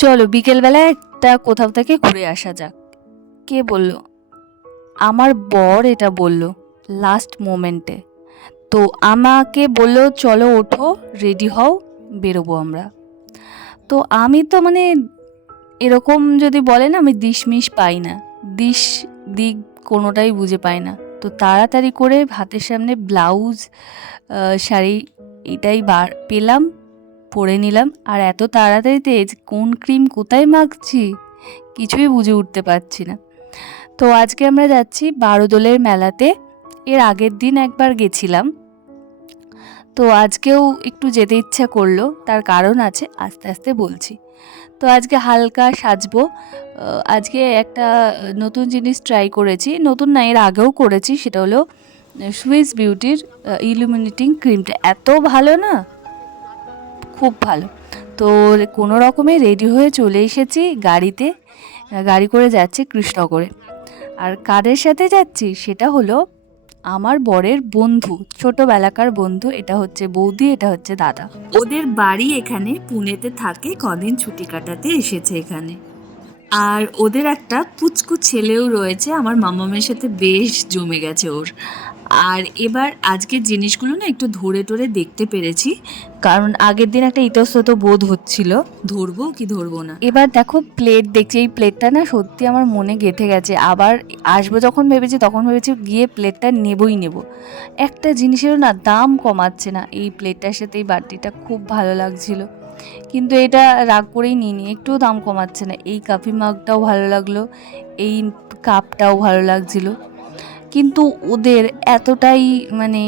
চলো বিকেলবেলা একটা কোথাও থেকে ঘুরে আসা যাক। কে বলল? আমার বর এটা বলল লাস্ট মোমেন্টে তো আমাকে বলল, চলো ওঠো রেডি হও, বেরোবো আমরা। তো আমি তো মানে এরকম যদি বলেন, আমি দিশমিশ পাই না। দিশ দিক কোনোটাই বুঝে পাই না। তো তাড়াতাড়ি করে হাতের সামনে ব্লাউজ শাড়ি এটাই বার পেলাম। পরে নিলাম। আর এত তাড়াতাড়িতে কোন ক্রিম কোথায় মাখছি? কিছুই বুঝে উঠতে পারছি না। তো আজকে আমরা যাচ্ছি বারোদোলের মেলাতে। এর আগের দিন একবার গেছিলাম। তো আজকেও একটু যেতে ইচ্ছা করল, তার কারণ আছে, আস্তে আস্তে বলছি। তো আজকে হালকা সাজবো। আজকে একটা নতুন জিনিস ট্রাই করেছি। নতুন না, এর আগেও করেছি, সেটা হলো সুইস বিউটির ইলুমিনেটিং ক্রিমটা এত ভালো না? খুব ভালো। তো কোনো রকমে রেডি হয়ে চলে এসেছি গাড়িতে। গাড়ি করে যাচ্ছি কৃষ্ণনগরে। আর কাদের সাথে যাচ্ছি সেটা হলো আমার বরের বন্ধু, ছোটবেলাকার বন্ধু, এটা হচ্ছে বৌদি, এটা হচ্ছে দাদা। ওদের বাড়ি এখানে, পুনেতে থাকে, কদিন ছুটি কাটাতে এসেছে এখানে। আর ওদের একটা পুচকু ছেলেও রয়েছে, আমার মামামের সাথে বেশ জমে গেছে ওর। আর এবার আজকের জিনিসগুলো না একটু ধরে টরে দেখতে পেরেছি। কারণ আগের দিন একটা ইতস্তত বোধ হচ্ছিল। ধরবো কি ধরবো না? এবার দেখো প্লেট দেখছি এই প্লেটটা না সত্যি আমার মনে গেঁথে গেছে। আবার আসব যখন ভেবেছি তখন ভেবেছি গিয়ে প্লেটটা নেবই নেব। একটা জিনিসেরও না দাম কমাচ্ছে না। এই প্লেটটার সাথে এই বাটিটা খুব ভালো লাগছিল। কিন্তু এটা রাগ করেই নিয়ে নিই একটুও দাম কমাচ্ছে না। এই কাফি মাগটাও ভালো লাগল এই কাপটাও ভালো লাগছিল। কিন্তু ওদের এতটাই মানে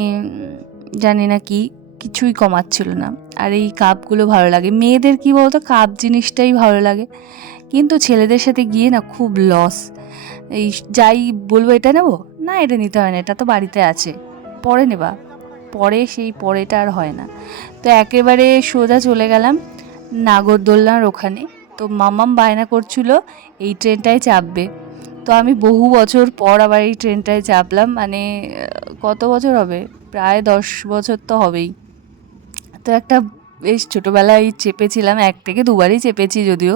জানি না কি, কিছুই কমাচ্ছিল না। আর এই কাপগুলো ভালো লাগে। মেয়েদের কি বলতো, কাপ জিনিসটাই ভালো লাগে। কিন্তু ছেলেদের সাথে গিয়ে না খুব লস এই যাই বলব, এটা নেব? না, এটা নিতে হয় না, এটা তো বাড়িতে আছে। পরে নেবা। পরে সেই পরেটা আর হয় না। তো একেবারে সোজা চলে গেলাম নাগরদোলনার ওখানে। তো মামাম বায়না করছিল, এই ট্রেনটায় চাপবে। তো আমি বহু বছর পর আবার এই ট্রেনটায় চাপলাম মানে কত বছর হবে? প্রায় দশ বছর তো হবেই। তো একটা বেশ ছোটোবেলায় চেপেছিলাম, এক থেকে দুবারই চেপেছি যদিও।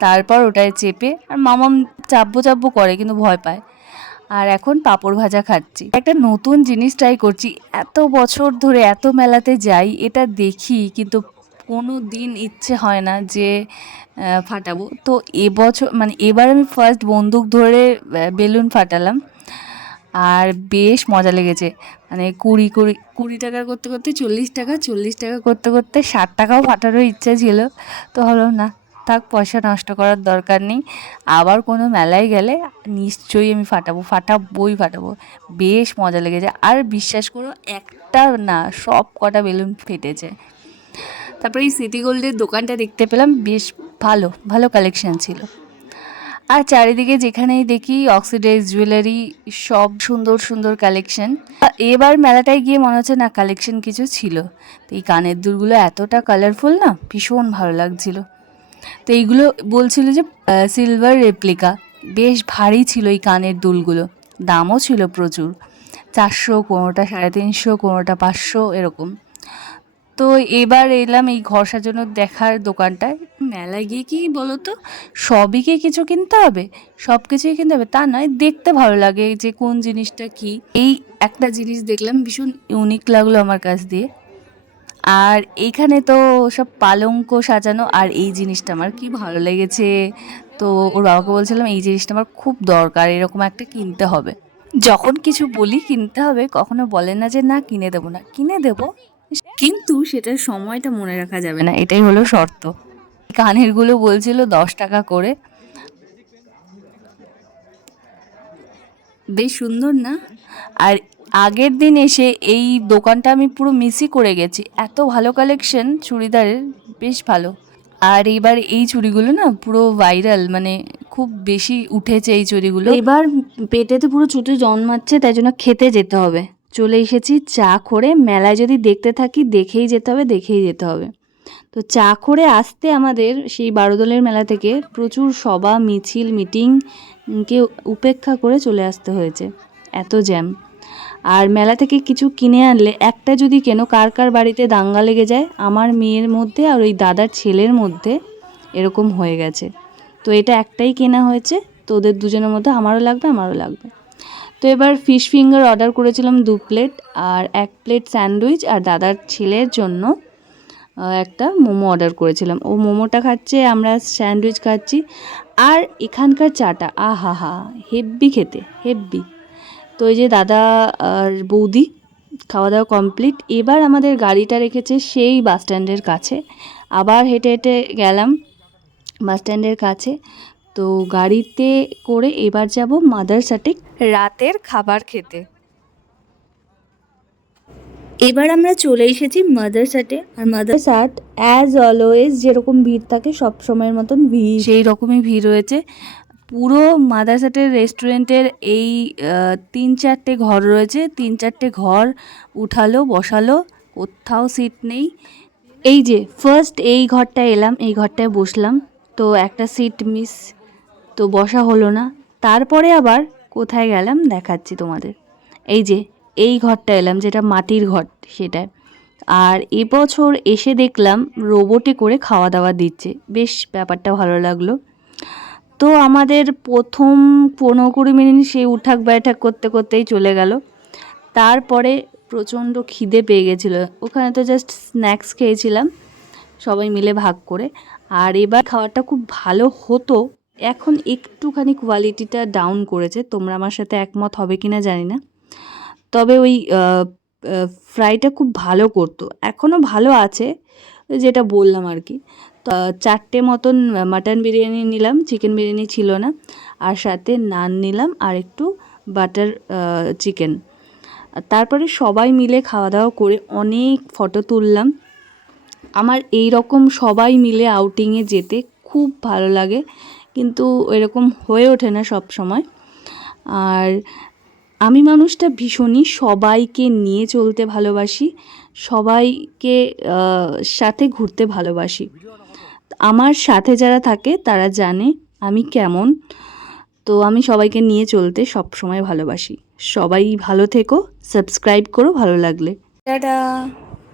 তারপর ওটায় চেপে, আর মামাম চাপবো চাপবো করে, কিন্তু ভয় পায়। আর এখন পাঁপড় ভাজা খাচ্ছি। একটা নতুন জিনিস ট্রাই করছি। এত বছর ধরে, এত মেলাতে যাই, এটা দেখি, কিন্তু কোনো দিন ইচ্ছে হয় না যে ফাটাবো। তো এবছর মানে এবার আমি ফার্স্ট বন্দুক ধরে বেলুন ফাটালাম। আর বেশ মজা লেগেছে। মানে কুড়ি কুড়ি কুড়ি টাকার করতে করতে চল্লিশ টাকা চল্লিশ টাকা করতে করতে ষাট টাকাও ফাটানোর ইচ্ছা ছিল। তো হলো না, থাক, পয়সা নষ্ট করার দরকার নেই। আবার কোনো মেলায় গেলে নিশ্চয়ই আমি ফাটাবো, ফাটাবোই ফাটাবো। বেশ মজা লেগেছে। আর বিশ্বাস করো, একটা না সব কটা বেলুন ফেটেছে। তারপরে এই সিটি গোল্ডের দোকানটা দেখতে পেলাম, বেশ ভালো ভালো কালেকশন ছিল। আর চারিদিকে যেখানেই দেখি অক্সিডাইজ জুয়েলারি সব সুন্দর সুন্দর কালেকশন এবার মেলাটায় গিয়ে মনে হচ্ছে না কালেকশন কিছু ছিল। তো এই কানের দুলগুলো এতটা কালারফুল না, ভীষণ ভালো লাগছিল। তো এইগুলো বলছিল যে সিলভার রেপ্লিকা বেশ ভারী ছিল এই কানের দুলগুলো। দামও ছিল প্রচুর। চারশো কোনোটা, সাড়ে তিনশো কোনোটা, পাঁচশো এরকম। তো এবার এলাম এই ঘর সাজানোর দেখার দোকানটায়। মেলায় গিয়ে কি বলো তো সবই কি কিছু কিনতে হবে? সব কিছুই কিনতে হবে। তা নয়, দেখতে ভালো লাগে যে কোন জিনিসটা কি। এই একটা জিনিস দেখলাম, ভীষণ ইউনিক লাগল আমার কাছ দিয়ে। আর এইখানে তো সব পালঙ্ক সাজানো, আর এই জিনিসটা আমার কি ভালো লেগেছে। তো ওর বাবাকে বলছিলাম, এই জিনিসটা আমার খুব দরকার, এরকম একটা কিনতে হবে। যখন কিছু বলি কিনতে হবে, কখনো বলে না যে, না, কিনে দেবো না। কিনে দেবো কিন্তু সেটার সময়টা মনে রাখা যাবে না। এটাই হলো শর্ত। কানেরগুলো বলছিল দশ টাকা করে। বেশ সুন্দর না? আর আগের দিন এসে এই দোকানটা আমি পুরো মিসই করে গেছি। এত ভালো কালেকশন চুড়িদারের বেশ ভালো। আর এবার এই চুড়িগুলো না পুরো ভাইরাল মানে খুব বেশি উঠেছে এই চুড়িগুলো। এবার পেটেতে পুরো চুটি জন্মাচ্ছে তাই জন্য খেতে যেতে হবে। চলে এসেছি, চা করে মেলায় যদি দেখতে থাকি, দেখেই যেতে হবে, দেখেই যেতে হবে। তো চা করে আসতে আমাদের সেই বারোদলের মেলা থেকে প্রচুর সভা, মিছিল, মিটিং কে উপেক্ষা করে চলে আসতে হয়েছে। এত জ্যাম। আর মেলা থেকে কিছু কিনে আনলে, একটা যদি কেন কার কার বাড়িতে দাঙ্গা লেগে যায়, আমার মেয়ের মধ্যে আর ওই দাদার ছেলের মধ্যে এরকম হয়ে গেছে। তো এটা একটাই কেনা হয়েছে, তোদের দুজনের মধ্যে আমারও লাগবে আমারও লাগবে। তো এবার ফিশ ফিঙ্গার অর্ডার করেছিলাম দু প্লেট আর এক প্লেট স্যান্ডউইচ আর দাদার ছেলের জন্য একটা মোমো অর্ডার করেছিলাম। ও মোমোটা খাচ্ছে, আমরা স্যান্ডউইচ খাচ্ছি। আর এখানকার চাটা আহা হা হেব্বি খেতে, হেব্বি। তো এই যে দাদা আর বৌদি খাওয়া দাওয়া কমপ্লিট এবার আমাদের গাড়িটা রেখেছে সেই বাস স্ট্যান্ডের কাছে। আবার হেঁটে হেঁটে গেলাম বাস স্ট্যান্ডের কাছে। তো গাড়িতে করে এবার যাব মাদার সাটিক রাতের খাবার খেতে। এবার আমরা চলে এসেছি মাদার সাটে। আর মাদার সাট অ্যাজ অলওয়েজ যেরকম ভিড় থাকে সব সময়ের মতন ভিড়। সেই রকমই ভিড় রয়েছে। পুরো মাদারসাটের রেস্টুরেন্টের এই তিন চারটে ঘর রয়েছে। তিন চারটে ঘর উঠালো বসালো কোথাও সিট নেই। এই যে ফার্স্ট এই ঘরটায় এলাম এই ঘরটায় বসলাম। তো একটা সিট মিস তো বসা হলো না। তারপরে আবার কোথায় গেলাম দেখাচ্ছি তোমাদের। এই যে, এই ঘরটা এলাম, যেটা মাটির ঘর সেটায়। আর এবছর এসে দেখলাম রোবটে করে খাওয়া দাওয়া দিচ্ছে। বেশ ব্যাপারটা ভালো লাগল। তো আমাদের প্রথম পনেরো কুড়ি মিনিট সেই উঠাক ব্যাঠাক করতে করতেই চলে গেল। তারপরে প্রচণ্ড খিদে পেয়ে গেছিল। ওখানে তো জাস্ট স্ন্যাক্স খেয়েছিলাম, সবাই মিলে ভাগ করে। আর এবার খাবারটা খুব ভালো হতো। এখন একটুখানি কোয়ালিটিটা ডাউন করেছে, তোমরা আমার সাথে একমত হবে কিনা জানি না। তবে ওই ফ্রাইটা খুব ভালো করতো এখনও ভালো আছে, যেটা বললাম আর কি। তো চারটে মতন মাটন বিরিয়ানি নিলাম চিকেন বিরিয়ানি ছিল না, আর সাথে নান নিলাম, আর একটু বাটার চিকেন তারপরে সবাই মিলে খাওয়া দাওয়া করে অনেক ফটো তুললাম। আমার এই রকম সবাই মিলে আউটিংয়ে যেতে খুব ভালো লাগে। কিন্তু এরকম হয়ে ওঠে না সব সময়। আর আমি মানুষটা ভীষণই সবাইকে নিয়ে চলতে ভালোবাসি, সবাইকে সাথে ঘুরতে ভালোবাসি। আমার সাথে যারা থাকে তারা জানে আমি কেমন। তো আমি সবাইকে নিয়ে চলতে সব সময় ভালোবাসি। সবাই ভালো থেকো, সাবস্ক্রাইব করো ভালো লাগলে। টাটা।